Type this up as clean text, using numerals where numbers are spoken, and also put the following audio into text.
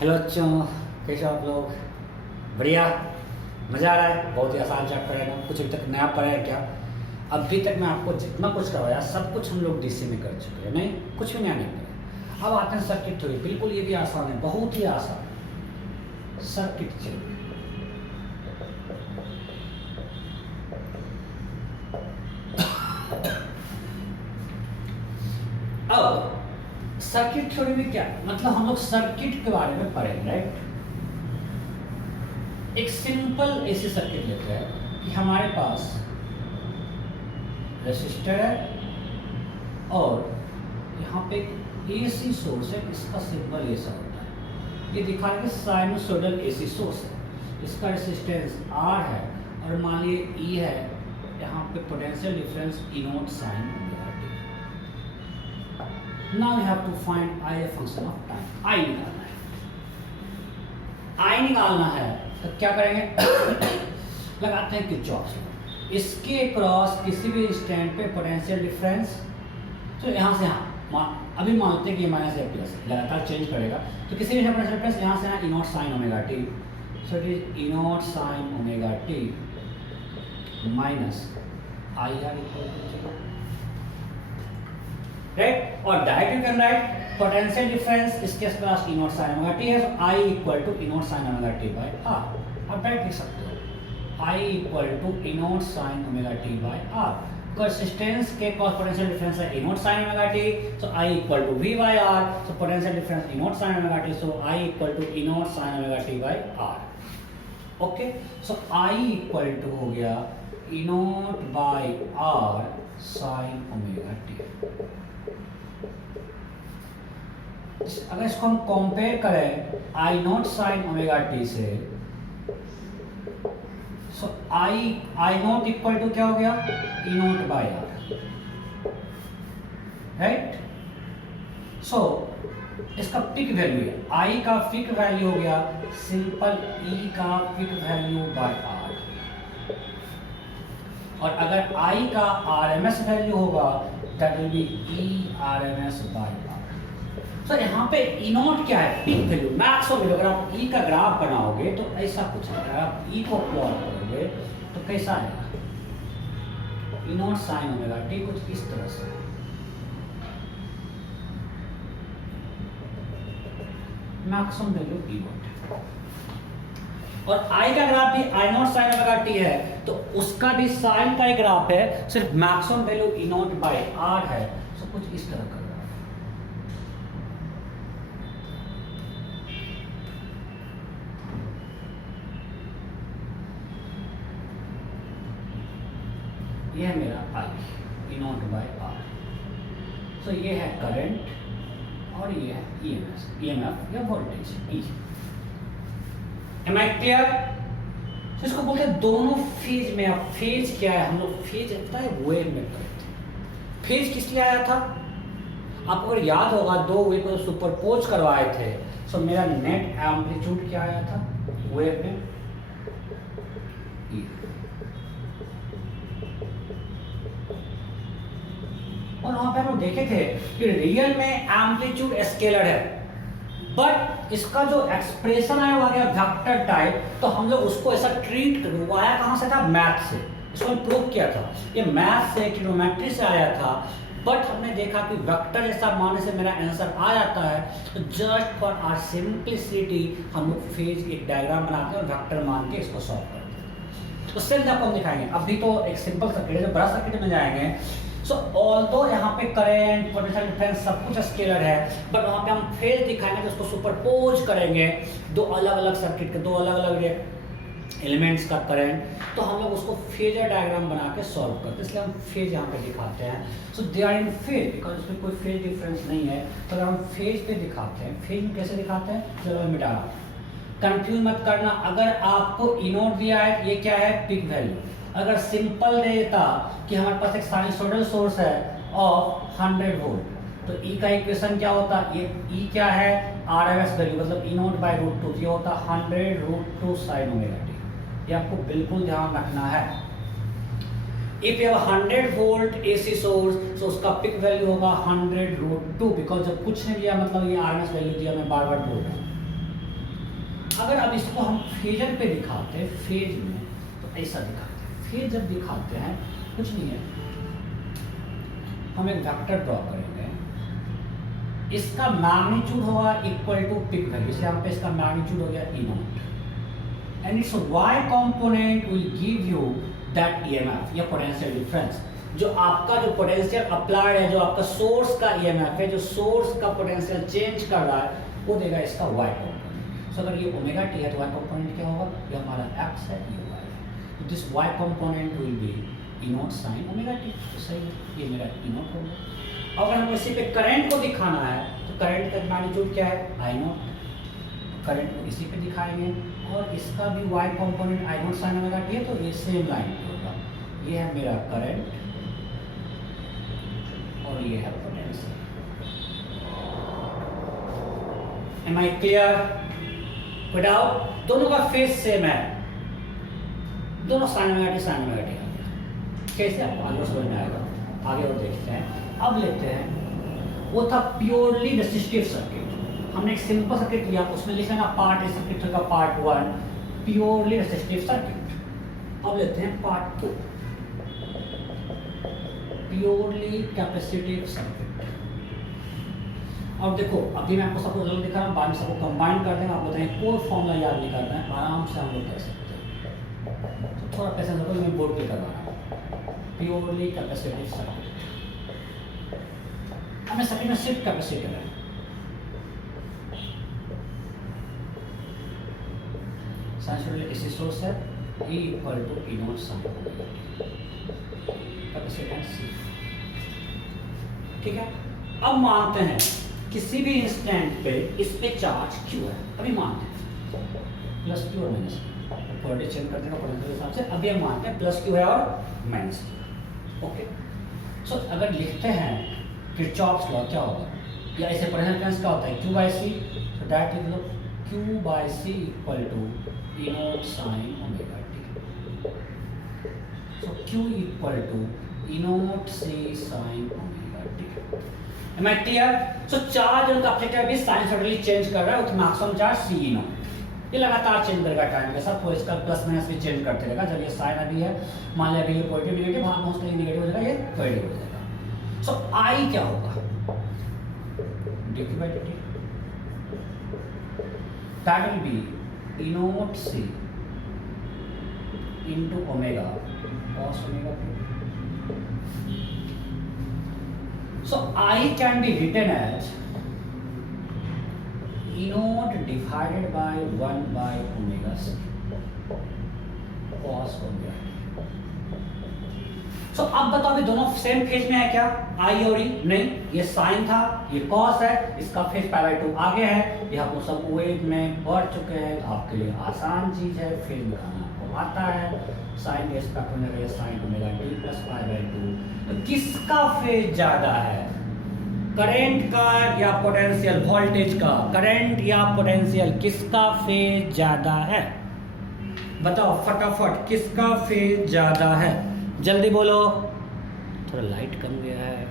Hello बच्चों, कैसे हो आप लोग? बढ़िया, मज़ा आ रहा है। बहुत ही आसान चैप्टर है ना, कुछ अभी तक नया पढ़ा है क्या? अभी तक मैं आपको जितना कुछ करवाया सब कुछ हम लोग डीसी में कर चुके हैं, नहीं कुछ भी नया नहीं पड़ा। अब आते हैं सर्किट थ्योरी। बिल्कुल ये भी आसान है, बहुत ही आसान सर्किट थ्योरी। अब सर्किट थ्योरी में क्या मतलब, हम लोग सर्किट के बारे में पढ़ेंगे, राइट? एक सिंपल ऐसी सर्किट लेते हैं कि हमारे पास रेसिस्टर है और यहाँ पे एसी सोर्स है। इसका सिंबल ऐसा होता है, ये दिखा रहा है कि साइनसोइडल एसी सोर्स है। इसका रेसिस्टेंस आर है और मान लीजिए ई है, यहाँ पे potential difference E naught sine omega T. Now you have to find I a function of time. I निकालना है, आई निकालना है तो क्या करेंगे लगाते हैं किरचॉफ्स लॉ। इसके क्रॉस किसी भी स्टैंड पे पोटेंशियल डिफरेंस, तो यहाँ से यहाँ अभी मानते हैं कि माइनस या प्लस लगातार चेंज करेगा, तो किसी भी पोटेंशियल डिफरेंस यहाँ से यहाँ E naught sine omega T, so it is E naught sine omega T minus I R equal to, right? और direct you can write potential difference इसके पास E naught sine omega T है, तो I equal to E naught sine omega T by R. आप direct लिख सकते हो I equal to E naught sine omega T by R. कंसिस्टेंस के पास पोटेंशियल डिफरेंस है ई naught sine omega T, so I equal to V by R. So potential difference E naught sine omega T, so I equal to E naught sine omega T by R. Okay, so I equal to हो गया E naught by R sine omega T. अगर इसको हम compare करें I naught sine omega T से, so I naught equal to क्या हो गया E naught by R, right? सो इसका पिक वैल्यू है, आई का पिक वैल्यू हो गया सिंपल ई का पिक वैल्यू बाय आर, और अगर आई का आरएमएस वैल्यू होगा that will be E RMS by R. तो यहाँ पे ई नॉट क्या है, पिक वैल्यू, मैक्स वैल्यू। अगर आप ई का ग्राफ बनाओगे तो ऐसा कुछ है, अगर आप ई को प्लॉट करोगे तो कैसा आएगा, ई नॉट साइन ओमेगा टी कुछ इस तरह से। मैक्सिमम वैल्यू ई नॉट, और आई का ग्राफ भी आई नॉट साइन ओमेगा टी है, तो उसका भी साइन का ही ग्राफ है, सिर्फ maximum value E naught by R है। सो कुछ इस तरह का ये है मेरा I E naught by R. So ये है करंट और ये है ईएमएफ या voltage E. Am I clear? तो इसको बोलते हैं दोनों फेज में। अब फेज क्या है, हम लोग फेज होता है वेव में करते हैं। फेज किस लिए आया था आपको अगर याद होगा, दो वेव को सुपरपोज करवाए थे। सो मेरा नेट एम्पलीट्यूड क्या आया था वेव में, और वहां पे हम लोग देखे थे कि रियल में एम्पलीट्यूड स्केलर है, बट इसका जो एक्सप्रेशन आया वो आ गया वेक्टर टाइप। तो हम लोग उसको ऐसा ट्रीट कर, वो आया कहाँ से था, मैथ से। इसको प्रूव किया था, ये मैथ से ट्रिग्नोमेट्री से आया था, बट हमने देखा कि वेक्टर जैसा मानने से मेरा आंसर आ जाता है। तो जस्ट फॉर आर सिंपलिसिटी हम लोग फेज एक डायग्राम बनाते हैं और वेक्टर मान के इसको सॉल्व करते हैं। उससे आपको हम दिखाएंगे। अभी तो एक सिंपल सर्किट है, जो बड़ा सर्किट में जाएंगे। सो ऑल्दो यहाँ पे करंट पोटेंशियल डिफरेंस सब कुछ स्केलर है, बट वहाँ पे हम फेज दिखाएंगे तो उसको सुपरपोज करेंगे दो अलग अलग सर्किट के, दो अलग अलग एलिमेंट्स का करंट, तो हम लोग उसको फेजर डायग्राम बना के सॉल्व करते हैं। इसलिए हम फेज यहाँ पे दिखाते हैं। So they are in phase because उसमें कोई फेज डिफरेंस नहीं है, तो अगर हम फेज पे दिखाते हैं, फेज में कैसे दिखाते हैं, चलो मिटा, कंफ्यूज मत करना। अगर आपको ई नॉट दिया है, ये क्या है, पिक वैल्यू। अगर सिंपल देता कि हमारे पास एक साइनसोइडल सोर्स है ऑफ 100 वोल्ट, तो ई का इक्वेशन क्या होता, ये ई क्या है, आरएमएस वैल्यू, मतलब ई नॉट बाय रूट 2, ये होता 100√2 साइन ओमेगा टी। ये आपको बिल्कुल ध्यान रखना है। If you have 100 volt AC source, तो उसका पिक वैल्यू होगा 100√2, बिकॉज जब कुछ नहीं दिया मतलब ये आरएमएस वैल्यू दिया, मैं बार बार बोल रहा हूँ। अगर अब इसको हम फेजर पे दिखाते हैं, फेज में, तो ऐसा दिखाते हैं। फेज जब दिखाते हैं कुछ नहीं है, हम एक वेक्टर ड्रॉ करेंगे, इसका मैग्नीट्यूड होगा इक्वल टू पिक वैल्यू, जैसे यहाँ पे इसका मैग्नीट्यूड हो गया E naught, and its Y component will give you that EMF या पोटेंशियल डिफरेंस। जो आपका जो पोटेंशियल अप्लाइड है, जो आपका सोर्स का ईएमएफ है, जो सोर्स का पोटेंशियल चेंज कर रहा है, वो देगा इसका वाई कंपोनेंट। सो अगर ये ओमेगा टी है तो वाई कंपोनेंट क्या होगा, ये हमारा एक्स है, ये वाई है, तो this Y component will be E naught sine omega T. तो सही है, ये मेरा ई नॉट होगा। अगर हम इसी पे करंट को दिखाना है तो करंट का मैग्नीट्यूड क्या है, आई नॉट, करंट को इसी पे दिखाएंगे, और इसका भी Y component I naught sine omega T है, तो ये सेम लाइन होगा। ये है मेरा करंट और ये है potential. Am I clear? Without, दोनों का फेज सेम है, दोनों साइन ओमेगा टी कैसे आपको आगे समझ में आएगा, आगे और देखते हैं। अब लेते हैं, वो था प्योरली रेसिस्टिव सर्किट, हमने एक सिंपल सर्किट लिया, उसमें लिखा ना पार्ट ए सर्किट का पार्ट 1 प्योरली रेसिस्टिव सर्किट। अब लेते हैं पार्ट 2 प्योरली कैपेसिटिव सर्किट। अब देखो, अभी मैं आपको सबको रिजल्ट दिखा रहा हूँ, बाद में सबको कंबाइन कर देंगे। आप बताएं कोई फॉर्मूला याद नहीं करना है, आराम से हम लोग कर सकते हैं। तो थोड़ा पैसा रखो, मैं बोर्ड पे करवा रहा हूँ, प्योरली कैपेसिटिव सर्किट। हमें सर्किट में सिर्फ कैपेसिटर है, साइनसॉइडल एसी सोर्स है, E equal to E naught sine omega T, capacitance C। ठीक है, अब मानते हैं किसी भी इंस्टेंट पे इस पे चार्ज Q है, अभी मानते हैं प्लस Q और माइनस Q, पोटेंशियल चेंज कर देगा पोटेंशियल के हिसाब से। अभी हम मानते हैं प्लस Q है और माइनस Q। ओके, सो अगर लिखते हैं किरचॉफ्स लॉ क्या होगा, या ऐसे पोटेंशियल क्या होता है, Q बाई सी, तो डायरेक्ट लिख लो Q by C equal to E naught sine omega T. So Q equal to E naught C sine omega T. Am I clear? So charge और कैपेसिटर भी साइनसॉइडली चेंज कर रहा है, उस maximum charge C E naught, ये लगातार change करेगा time के साथ, तो इसका प्लस माइनस भी चेंज करते रहेगा। जब ये साइन अभी है, मान लिया अभी ये पॉजिटिव नेगेटिव, वहाँ पहुँचते ही नेगेटिव हो जाएगा, ये पॉजिटिव हो जाएगा। सो आई क्या होगा, D by D T, that will be E naught C into omega cos omega T. So I can be written as E naught divided by 1 by omega c cos omega t। So अब बताओ अभी दोनों same phase में है क्या, I और E? नहीं, ये साइन था, ये कॉस है, इसका फेज पाई बाई 2 आगे है, ये आपको सब वेव में बढ़ चुके हैं, आपके लिए आसान चीज है, फेज बनाना आपको आता है। साइन के रिस्पेक्ट में रहेगा sign omega T plus pi by 2। तो किसका फेज ज्यादा है, करंट का या पोटेंशियल, वोल्टेज का, करंट या पोटेंशियल, किसका फेज ज्यादा है? बताओ फटाफट, किसका फेज ज्यादा है, जल्दी बोलो, थोड़ा लाइट कम गया है।